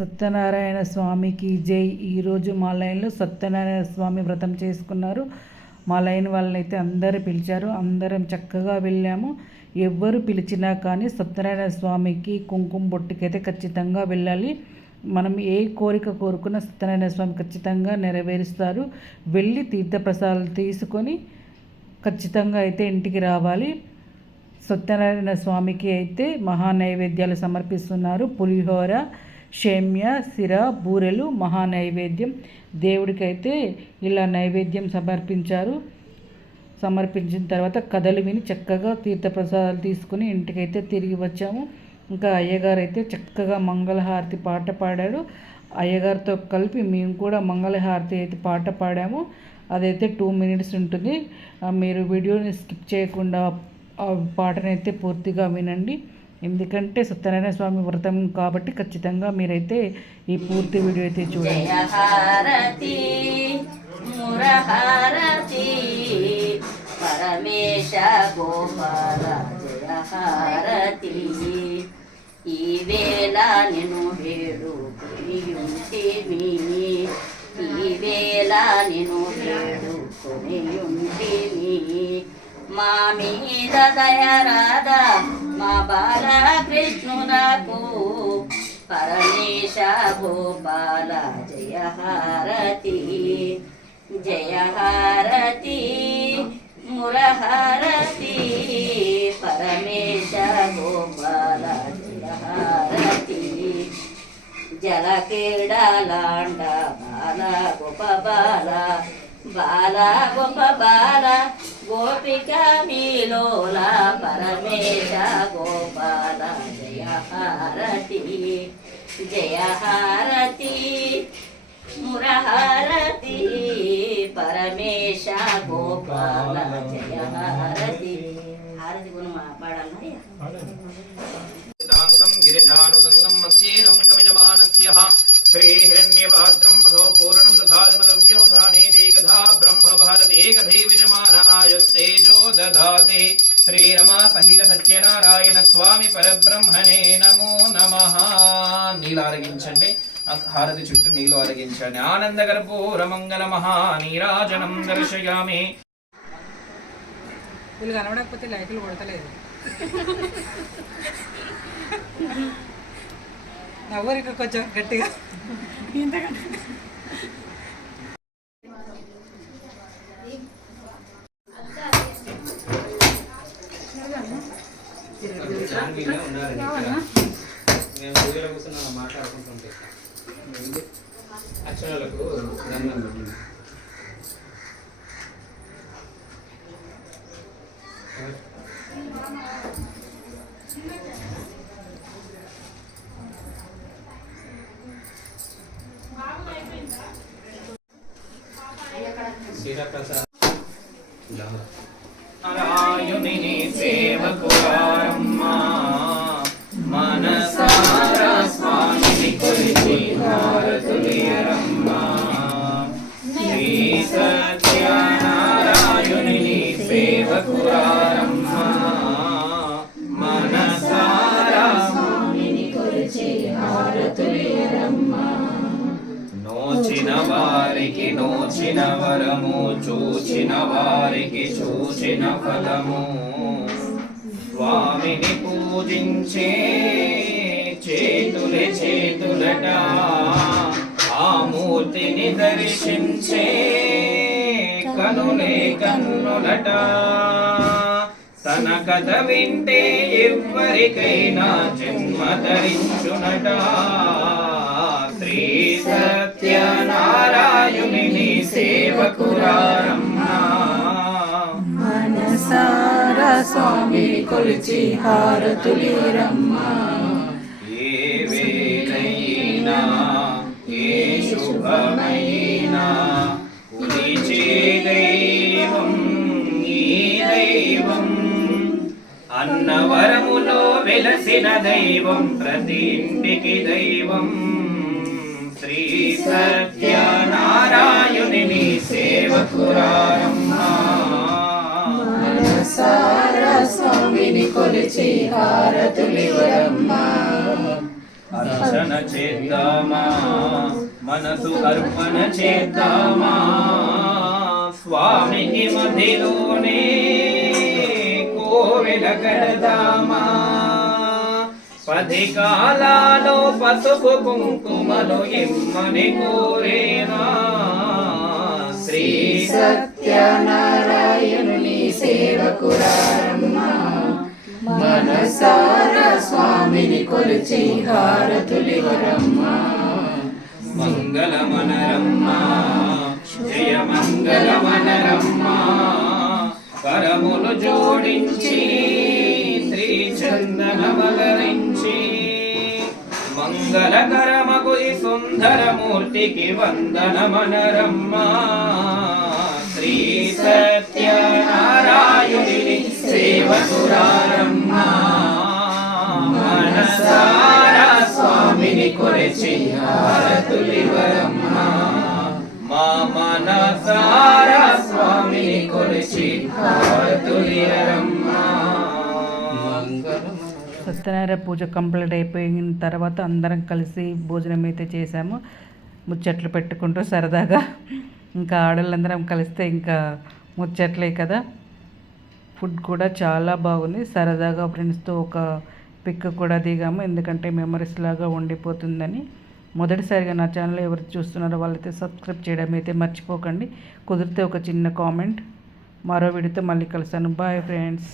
సత్యనారాయణ స్వామికి జై. ఈరోజు మా లైన్లో సత్యనారాయణ స్వామి వ్రతం చేసుకున్నారు. మా లైన్ వాళ్ళైతే అందరూ పిలిచారు. అందరం చక్కగా వెళ్ళాము. ఎవ్వరు పిలిచినా కానీ సత్యనారాయణ స్వామికి కుంకుమ బొట్టుకైతే ఖచ్చితంగా వెళ్ళాలి. మనం ఏ కోరిక కోరుకున్నా సత్యనారాయణ స్వామి ఖచ్చితంగా నెరవేరుస్తారు. వెళ్ళి తీర్థప్రసాదాలు తీసుకొని ఖచ్చితంగా అయితే ఇంటికి రావాలి. సత్యనారాయణ స్వామికి అయితే మహా నైవేద్యాలు సమర్పిస్తున్నారు. పులిహోర, షేమ్య, సిర, బూరెలు మహా నైవేద్యం. దేవుడికైతే ఇలా నైవేద్యం సమర్పించిన తర్వాత కథలు విని చక్కగా తీర్థప్రసాదాలు తీసుకుని ఇంటికైతే తిరిగి వచ్చాము. ఇంకా అయ్యగారు అయితే చక్కగా మంగళహారతి పాట పాడాడు. అయ్యగారితో కలిపి మేము కూడా మంగళహారతి అయితే పాట పాడాము. అదైతే 2 minutes ఉంటుంది. మీరు వీడియోని స్కిప్ చేయకుండా ఆ పాటనైతే పూర్తిగా వినండి. ఎందుకంటే సత్యనారాయణ స్వామి వ్రతం కాబట్టి ఖచ్చితంగా మీరైతే ఈ పూర్తి వీడియో అయితే చూడండి. పరమేశ గోపాల జయ హారతి. ఈ వేళ నిన్ను వేడుకొనియుంటిమి, ఈ వేళ నిన్ను వేడుకొనియుంటిమి. మా మీద దయరాధా మా బాలకృష్ణునకు పరమేశ గోపాల జయ హారతి. జయ హారతి మురహారతి. పరమేశ గోపాల జయ హారతి. జలక్రీడలాండ బాల గోప బాల, బాల గోప బాల, గోపిక మీలోల పరమేశ గోపాల జయ హారతి. జయ హారతి మురహారతి. పరమేశ గోపాల జయ హారతి. హారతి గుణ పాడాలి. గిరిజానుగంగం మధ్యే రంగమిజమానస్యః శ్రీహిరణ్యపాత్రం మధో పూర్ణం దధాద్మనవ్యోధానేదేకధా బ్రహ్మ భారతి ఏకధే విజమాన ఆయుస్తేజో దదాతి. శ్రీరమా సహిత సత్యనారాయణ స్వామి పరబ్రహ్మణే నమో నమః. నీళ్ళు ఆరగించండి. హారతి చుట్టూ నీళ్ళు ఆరగించండి. ఆనందకర్పూర మంగళ మహా నీరాజనం దర్శయామి. వీళ్ళు కనబడకపోతే లైకులు కొడతలేదు. నవ్వరికి కొంచెం గట్టిగా ఇంతకంటే మేము పూజలో కూర్చున్నా మాట్లాడుకుంటుంటే అక్షరాలకు దండం పెట్టింది. నారాయణుని సేవకురారమ్మ మనసారా స్వామిని కొలిచి హారతులియరమ్మ. శ్రీ సత్యనారాయణుని సేవకురారమ్మ మనసారా స్వామిని కొలిచి హారతులియరమ్మ. నోచిన వారికి నోచిన వరము, చూచిన వారికి చూచిన ఫలము. స్వామిని పూజించే చేతులే చేతులట, ఆ మూర్తిని దర్శించే కనులే కన్నులట. తన కథ వింటే ఎవ్వరికైనా జన్మ ధరించునట. శ్రీ సత్యనారాయణుని సేవకురారమ్మ మనసారా స్వామిని కొలిచి హారతులిరమ్మ. ఏ వేళైనా ఏ శుభమైనా కొలిచే దైవం ఈ దైవం. అన్నవరములో వెలసిన దైవం, ప్రతి ఇంటికి దైవం. శ్రీ సత్యనారాయణుని సేవకురారమ్మ మనసారా స్వామిని కొలిచి హారతులివరమ్మ. అర్చన చేద్దామా మనసు అర్పణ చేద్దామా స్వామికి మధ్యలోనే కోవెల కడదామా 10 కాలాలో పసుపు కుంకుమలు ఇమ్మని కోరేనా శ్రీ సత్యనారాయణుని సేవకురారమ్మా మనసారా స్వామిని కొలిచి హారతులివరమ్మా మంగళమనరమ్మా జయ మంగళమనరమ్మా కరములు జోడించి శ్రీ చందనమలరించి మంగళకరమగు ఈ సుందరమూర్తికి వందనమనరమ్మా శ్రీ సత్యనారాయణుని సేవకురారమ్మా మనసారా స్వామిని కొలిచి హారతులివరమ్మా మా మనసారా స్వామిని కొలిచి హారతులివరమ్మా సత్యనారాయణ పూజ కంప్లీట్ అయిపోయిన తర్వాత అందరం కలిసి భోజనం అయితే చేసాము. ముచ్చట్లు పెట్టుకుంటూ సరదాగా ఇంకా ఆడవాళ్ళందరం కలిస్తే ఇంకా ముచ్చట్లే కదా. ఫుడ్ కూడా చాలా బాగుంది. సరదాగా ఫ్రెండ్స్తో ఒక పిక్ కూడా దిగాము, ఎందుకంటే మెమరీస్ లాగా ఉండిపోతుందని. మొదటిసారిగా నా ఛానల్ ఎవరు చూస్తున్నారో వాళ్ళైతే సబ్స్క్రైబ్ చేయడం అయితే మర్చిపోకండి. కుదిరితే ఒక చిన్న కామెంట్. మరో వీడియోతో మళ్ళీ కలుస్తాను. Bye friends.